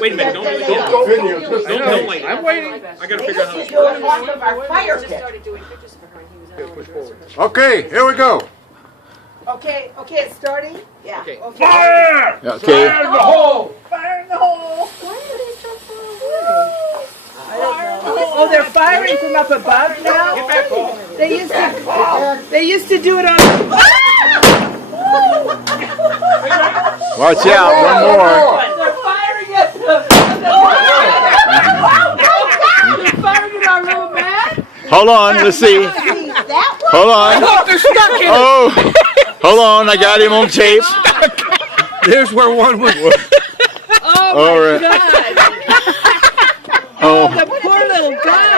Wait a minute, don't wait. I'm waiting. I gotta figure out how They to. used to do it off of our fire just pit. started doing pictures for her and he was out on the dresser. Okay, here we go. Okay, it's starting? Yeah. Okay. Fire! Okay. Fire in the hole! Fire in the hole! Why are they so far away? Oh, they're firing from up above now? Get back, Paul. They used to do it on... Watch out, one more. They're firing at the... They're firing at our little man? Hold on, let's see. Hold on. They're stuck in it! Oh, hold on, I got him on tape. There's where one was. Oh, All my right. God. Oh, The poor little guy.